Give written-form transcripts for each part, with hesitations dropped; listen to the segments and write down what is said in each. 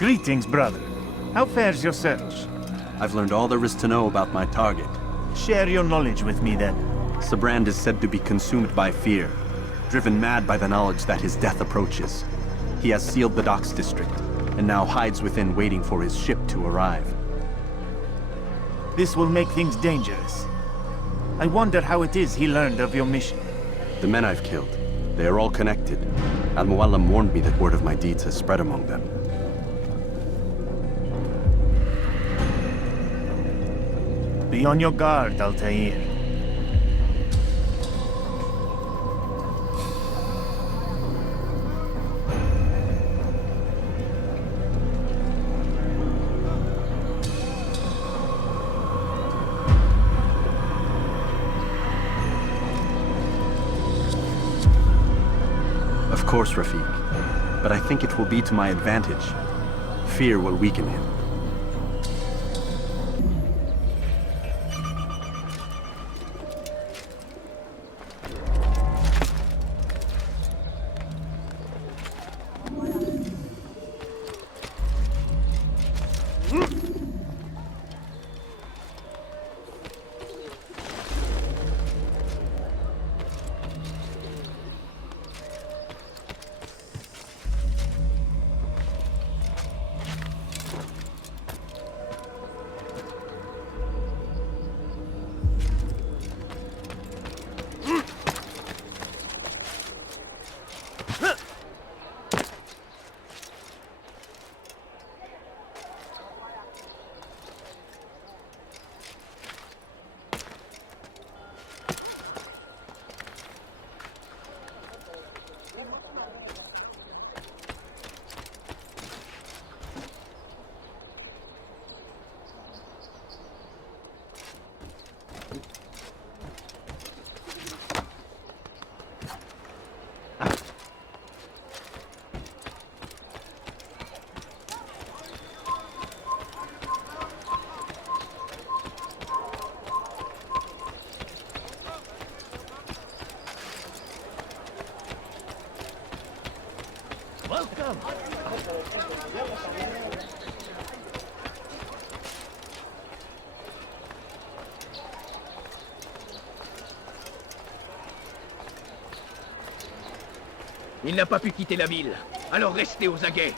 Greetings, brother. How fares your search? I've learned all there is to know about my target. Share your knowledge with me, then. Sabrand is said to be consumed by fear, driven mad by the knowledge that his death approaches. He has sealed the docks district, and now hides within waiting for his ship to arrive. This will make things dangerous. I wonder how it is he learned of your mission. The men I've killed, they are all connected. Al-Muallim warned me that word of my deeds has spread among them. Be on your guard, Altayar. Of course, Rafiq. But I think it will be to my advantage. Fear will weaken him. Welcome! Il n'a pas pu quitter la ville, alors restez aux aguets.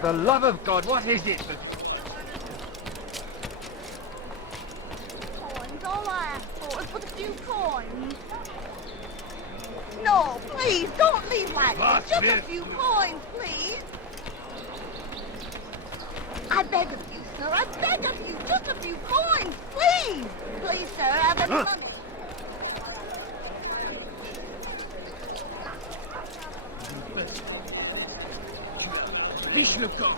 For the love of God, what is it? Coins, all I asked for is a few coins. No, please, don't leave like this. Just a few coins, please. I beg of you, sir, I beg of you, just a few coins, please. Please, sir, have any money. Fiche le corps.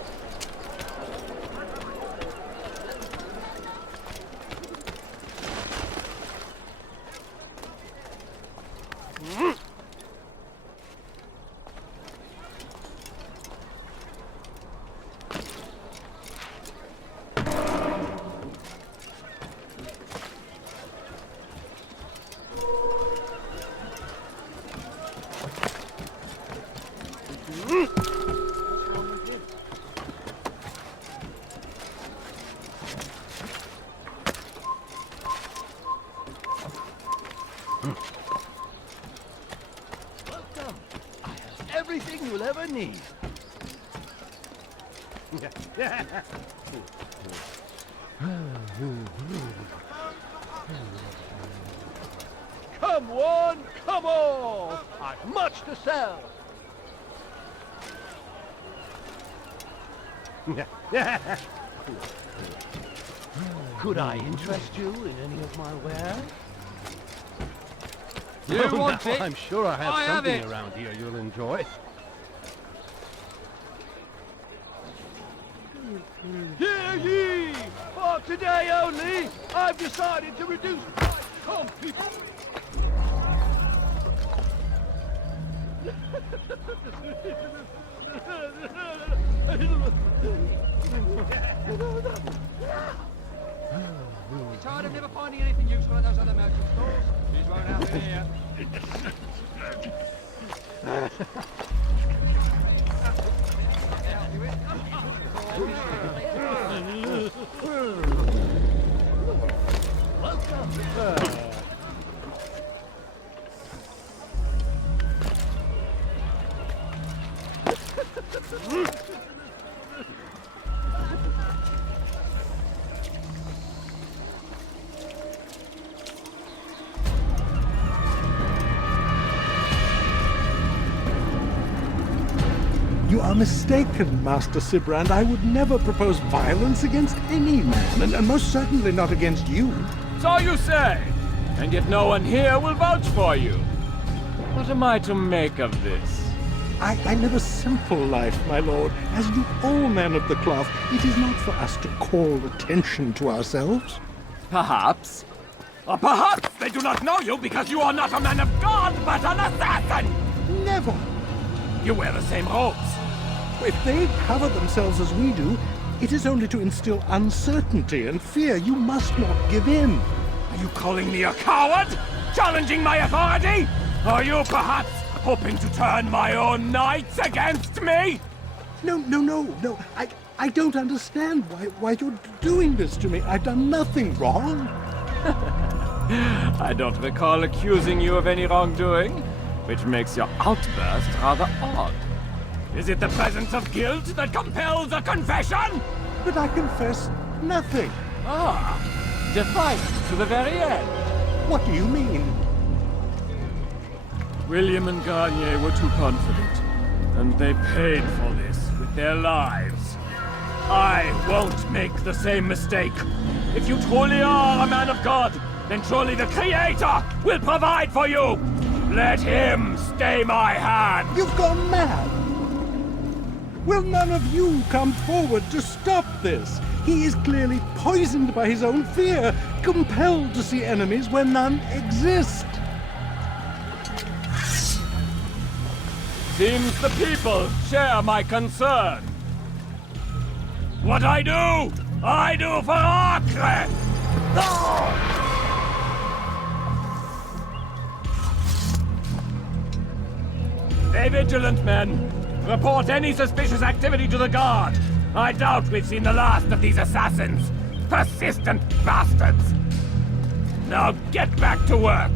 Welcome. I have everything you'll ever need. Come one, come all. I've much to sell. Could I interest you in any of my wares? You want it? I'm sure I have I have something it. around here you'll enjoy. Hear ye! For today only, I've decided to reduce the price. Come, people! Tired of never finding anything useful at those other merchant stores? These won't happen here. You are mistaken, Master Sibrand. I would never propose violence against any man, and most certainly not against you. So you say, and yet no one here will vouch for you. What am I to make of this? I live a simple life, my lord. As do all men of the cloth, it is not for us to call attention to ourselves. Perhaps. Or perhaps they do not know you because you are not a man of God, but an assassin! Never. You wear the same robes. If they cover themselves as we do, it is only to instill uncertainty and fear. You must not give in. Are you calling me a coward? Challenging my authority? Are you perhaps hoping to turn my own knights against me? No. I don't understand why you're doing this to me. I've done nothing wrong. I don't recall accusing you of any wrongdoing, which makes your outburst rather odd. Is it the presence of guilt that compels a confession? But I confess nothing. Ah, defiant to the very end. What do you mean? William and Garnier were too confident, and they paid for this with their lives. I won't make the same mistake. If you truly are a man of God, then surely the Creator will provide for you. Let him stay my hand. You've gone mad. Will none of you come forward to stop this? He is clearly poisoned by his own fear, compelled to see enemies where none exist. Seems the people share my concern. What I do for Acre! Stay vigilant, men. Report any suspicious activity to the guard. I doubt we've seen the last of these assassins. Persistent bastards. Now get back to work.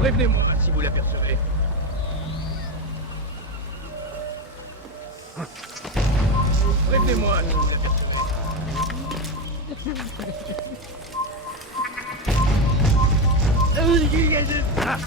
Prévenez-moi si vous l'apercevez. Prévenez-moi si vous l'apercevez. Ah.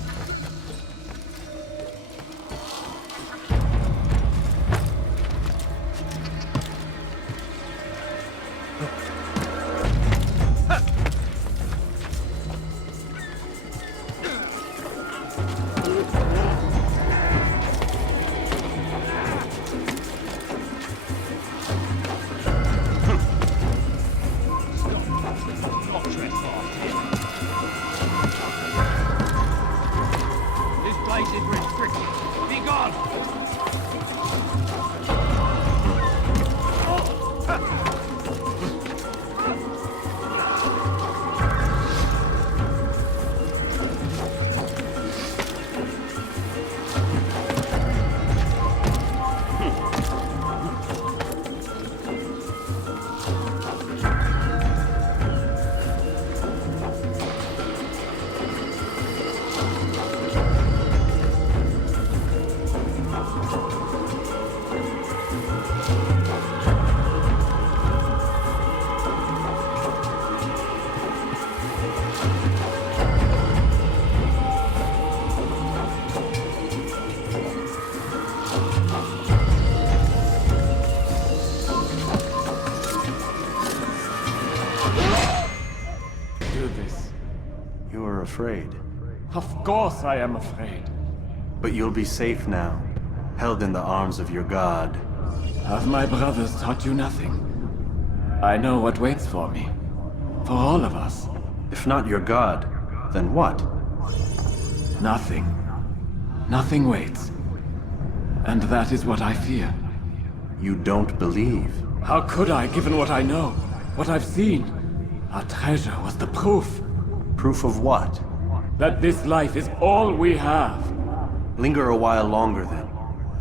afraid. Of course I am afraid. But you'll be safe now, held in the arms of your god. Have my brothers taught you nothing? I know what waits for me. For all of us. If not your god, then what? Nothing. Nothing waits. And that is what I fear. You don't believe. How could I, given what I know? What I've seen? Our treasure was the proof. Proof of what? That this life is all we have. Linger a while longer then,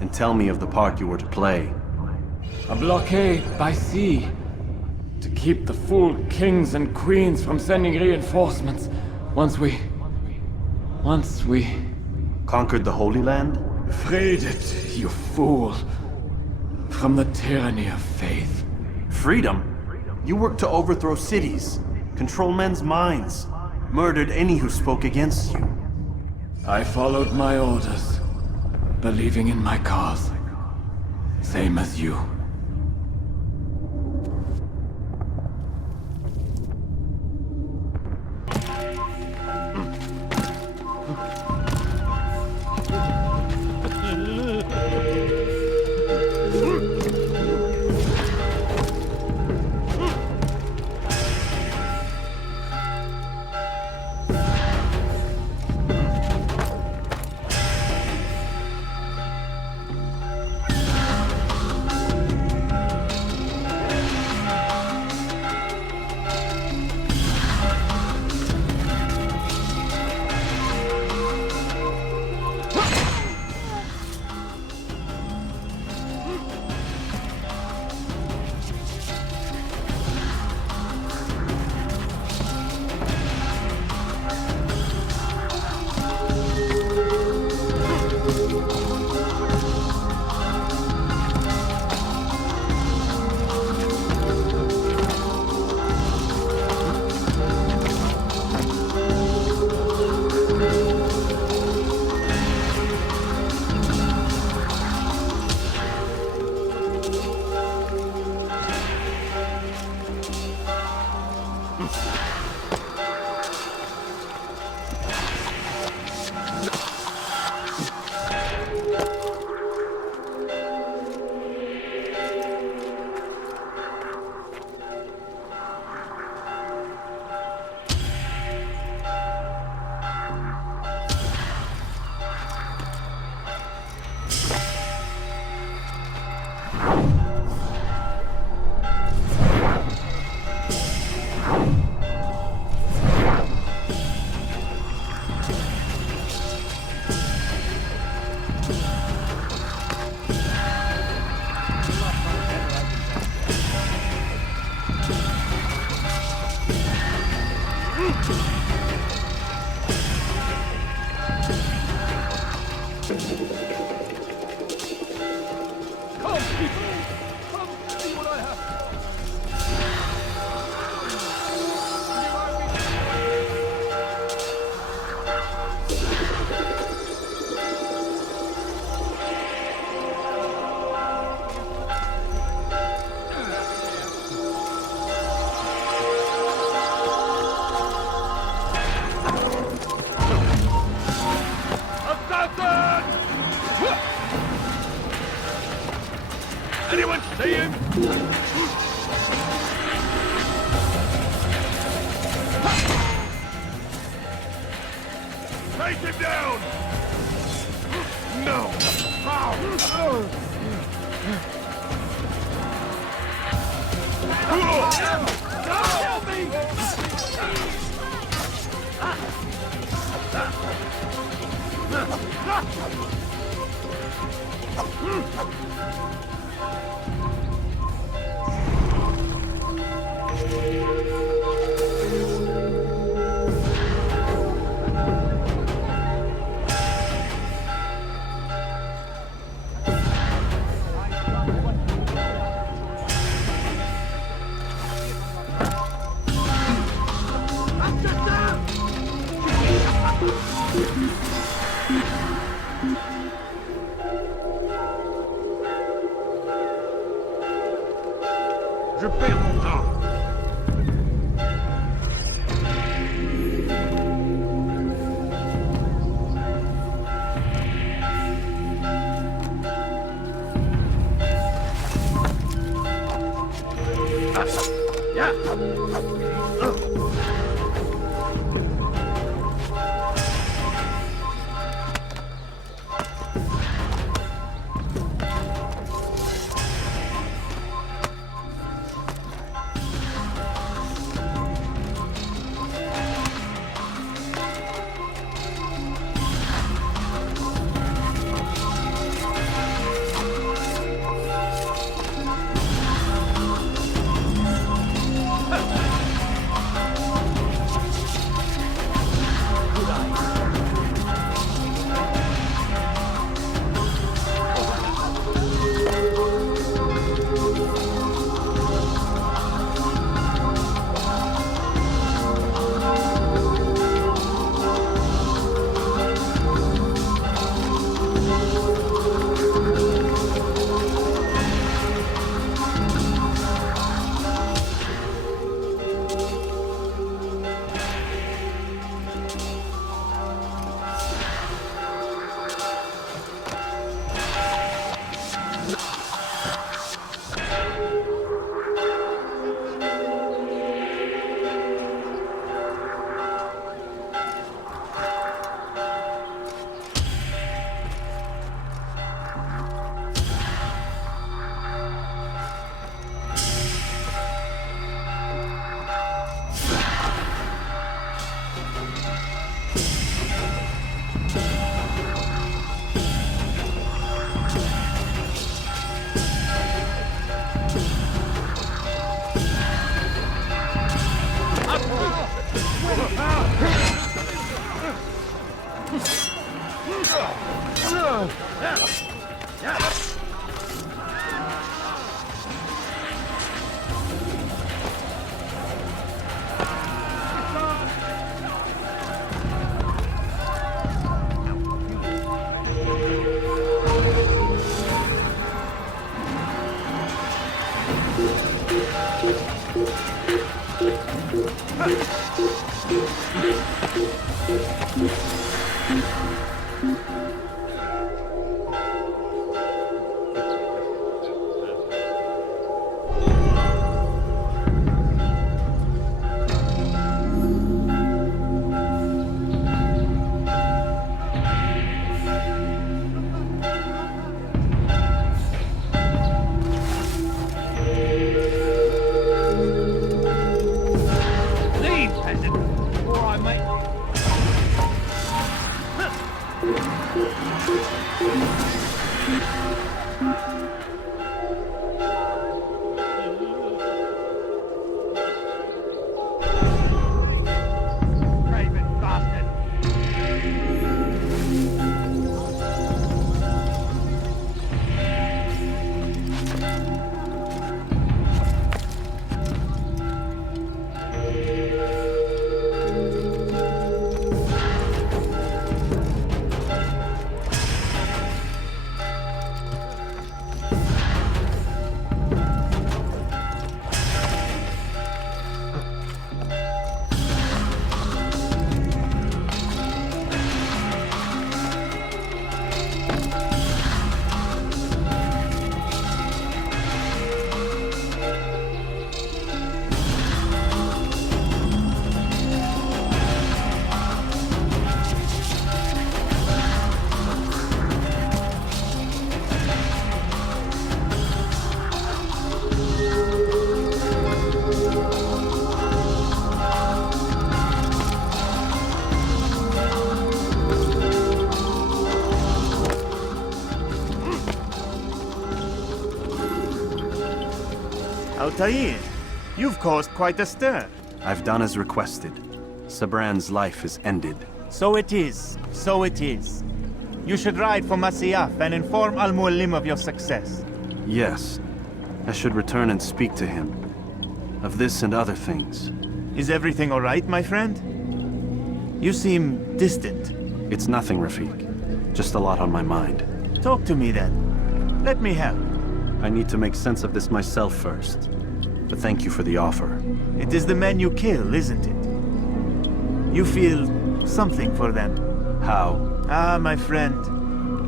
and tell me of the part you were to play. A blockade by sea. To keep the fool kings and queens from sending reinforcements. Once we... Conquered the Holy Land? freed it, you fool. From the tyranny of faith. Freedom? You worked to overthrow cities, control men's minds, murdered any who spoke against you. I followed my orders, believing in my cause. Same as you. Anyone see him? Take him down! No! Help me! Je perds mon temps. Altayar, you've caused quite a stir. I've done as requested. Sabran's life is ended. So it is. So it is. You should ride for Masyaf and inform Al-Muallim of your success. Yes. I should return and speak to him. Of this and other things. Is everything all right, my friend? You seem distant. It's nothing, Rafiq. Just a lot on my mind. Talk to me then. Let me help. I need to make sense of this myself first. But thank you for the offer. It is the men you kill, isn't it? You feel something for them. How? Ah, my friend.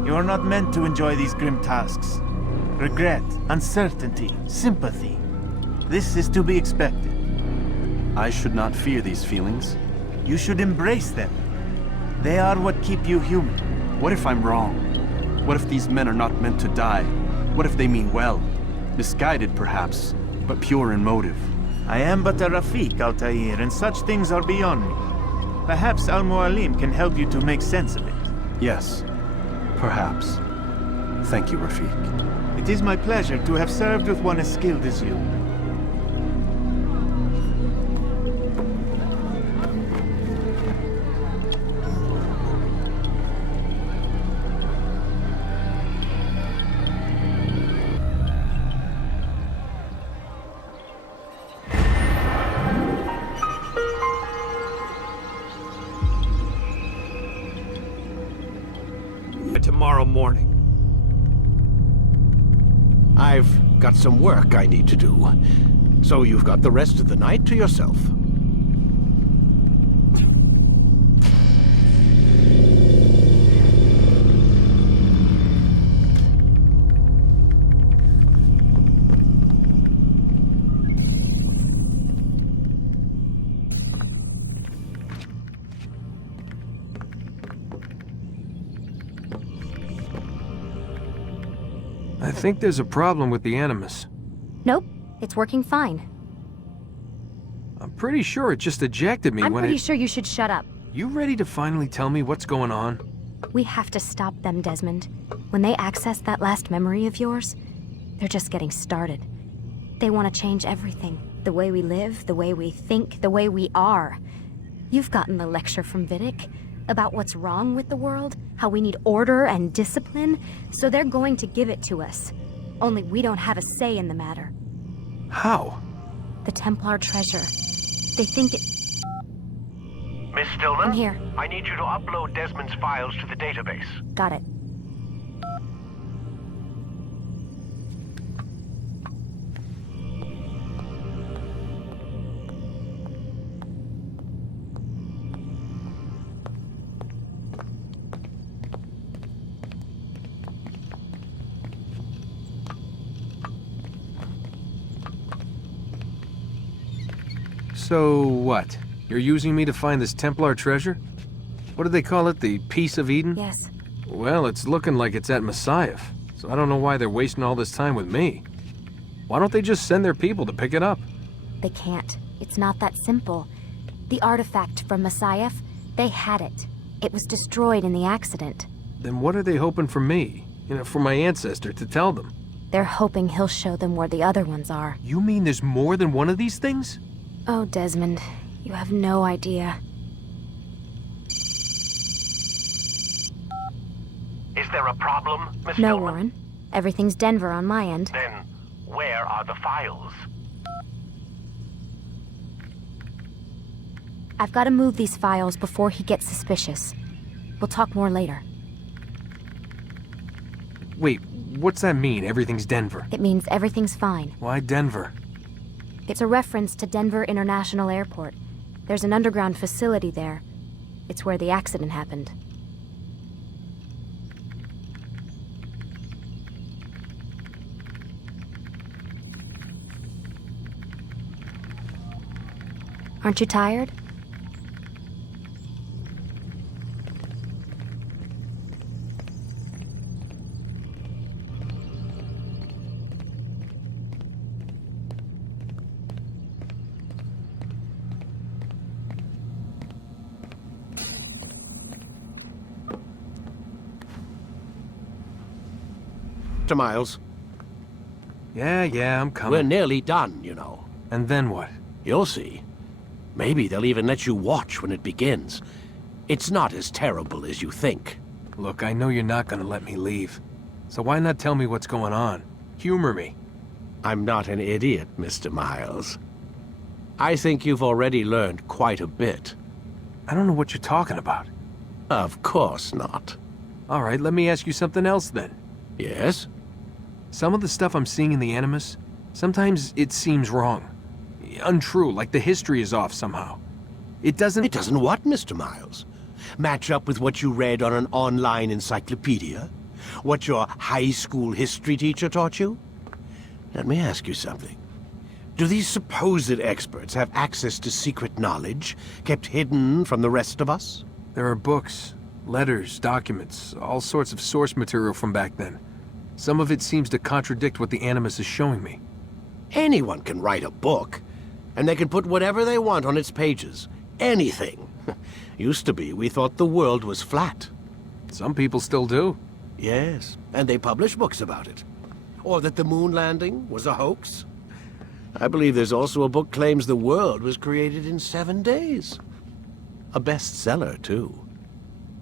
You are not meant to enjoy these grim tasks. Regret, uncertainty, sympathy. This is to be expected. I should not fear these feelings. You should embrace them. They are what keep you human. What if I'm wrong? What if these men are not meant to die? What if they mean well? Misguided, perhaps, but pure in motive. I am but a Rafik, Altayar, and such things are beyond me. Perhaps Al-Mualim can help you to make sense of it. Yes, perhaps. Thank you, Rafik. It is my pleasure to have served with one as skilled as you. Tomorrow morning. I've got some work I need to do, so you've got the rest of the night to yourself. I think there's a problem with the Animus. Nope, it's working fine. I'm pretty sure it just ejected me I'm when pretty sure you should shut up. You ready to finally tell me what's going on? We have to stop them, Desmond. When they access that last memory of yours, they're just getting started. They want to change everything. The way we live, the way we think, the way we are. You've gotten the lecture from Vidic about what's wrong with the world, how we need order and discipline, so they're going to give it to us. Only we don't have a say in the matter. How? The Templar treasure. They think it... Miss Stillman? I'm here. I need you to upload Desmond's files to the database. Got it. So what? You're using me to find this Templar treasure? What do they call it, the Piece of Eden? Yes. Well, it's looking like it's at Messiah, so I don't know why they're wasting all this time with me. Why don't they just send their people to pick it up? They can't. It's not that simple. The artifact from Messiah, they had it. It was destroyed in the accident. Then what are they hoping for me? You know, for my ancestor to tell them? They're hoping he'll show them where the other ones are. You mean there's more than one of these things? Oh, Desmond, you have no idea. Is there a problem, Miss No, Stillman? Warren. Everything's Denver on my end. Then, where are the files? I've got to move these files before he gets suspicious. We'll talk more later. Wait, what's that mean, everything's Denver? It means everything's fine. Why Denver? It's a reference to Denver International Airport. There's an underground facility there. It's where the accident happened. Aren't you tired? Mr. Miles, Yeah, I'm coming. we're nearly done, you know. And then what? You'll see. Maybe they'll even let you watch when it begins. It's not as terrible as you think. Look, I know you're not gonna let me leave. So why not tell me what's going on? Humor me. I'm not an idiot, Mr. Miles. I think you've already learned quite a bit. I don't know what you're talking about. Of course not. All right, let me ask you something else then. Yes? Some of the stuff I'm seeing in the Animus, sometimes it seems wrong. Untrue, like the history is off somehow. It doesn't... It doesn't what, Mr. Miles? Match up with what you read on an online encyclopedia? What your high school history teacher taught you? Let me ask you something. Do these supposed experts have access to secret knowledge, kept hidden from the rest of us? There are books, letters, documents, all sorts of source material from back then. Some of it seems to contradict what the Animus is showing me. Anyone can write a book, and they can put whatever they want on its pages. Anything. Used to be, we thought the world was flat. Some people still do. Yes, and they publish books about it. Or that the moon landing was a hoax. I believe there's also a book claims the world was created in 7 days. A bestseller, too.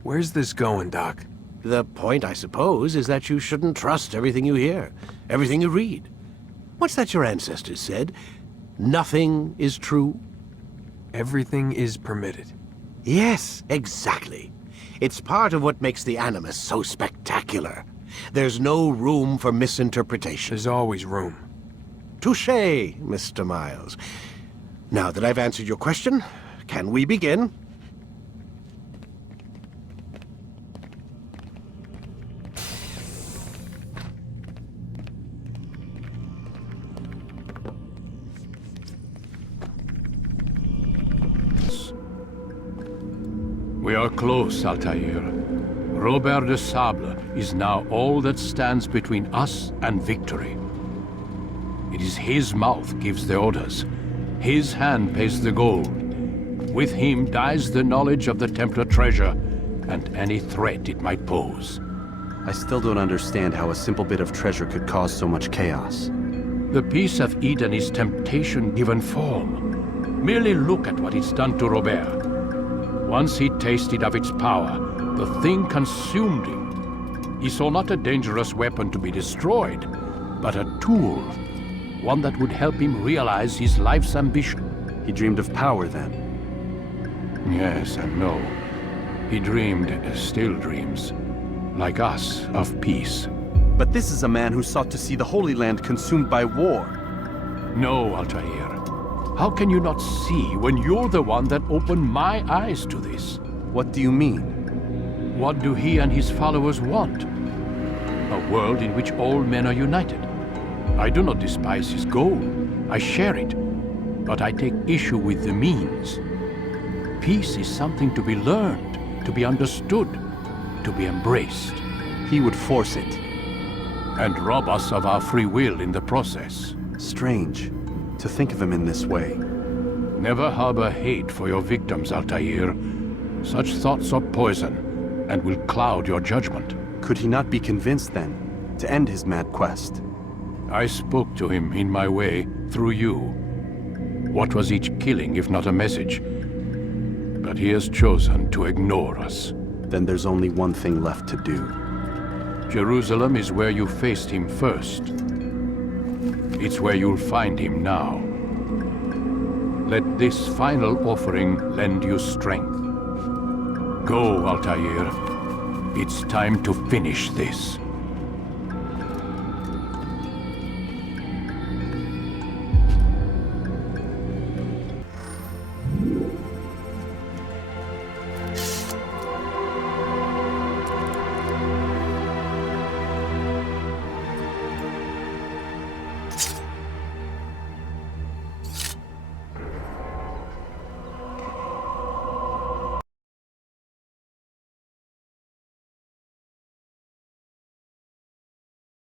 Where's this going, Doc? The point, I suppose, is that you shouldn't trust everything you hear, everything you read. What's that your ancestors said? Nothing is true? Everything is permitted. Yes, exactly. It's part of what makes the Animus so spectacular. There's no room for misinterpretation. There's always room. Touché, Mr. Miles. Now that I've answered your question, can we begin? We are close, Altayar. Robert de Sable is now all that stands between us and victory. It is his mouth gives the orders. His hand pays the gold. With him dies the knowledge of the Templar treasure and any threat it might pose. I still don't understand how a simple bit of treasure could cause so much chaos. The Peace of Eden is temptation given form. Merely look at what it's done to Robert. Once he tasted of its power, the thing consumed him. He saw not a dangerous weapon to be destroyed, but a tool. One that would help him realize his life's ambition. He dreamed of power then? Yes and no. He dreamed, still dreams, like us, of peace. But this is a man who sought to see the Holy Land consumed by war. No, Altayar. How can you not see when you're the one that opened my eyes to this? What do you mean? What do he and his followers want? A world in which all men are united. I do not despise his goal. I share it. But I take issue with the means. Peace is something to be learned, to be understood, to be embraced. He would force it. And rob us of our free will in the process. Strange to think of him in this way. Never harbor hate for your victims, Altayar. Such thoughts are poison and will cloud your judgment. Could he not be convinced then to end his mad quest? I spoke to him in my way, through you. What was each killing if not a message? But he has chosen to ignore us. Then there's only one thing left to do. Jerusalem is where you faced him first. It's where you'll find him now. Let this final offering lend you strength. Go, Altayar. It's time to finish this.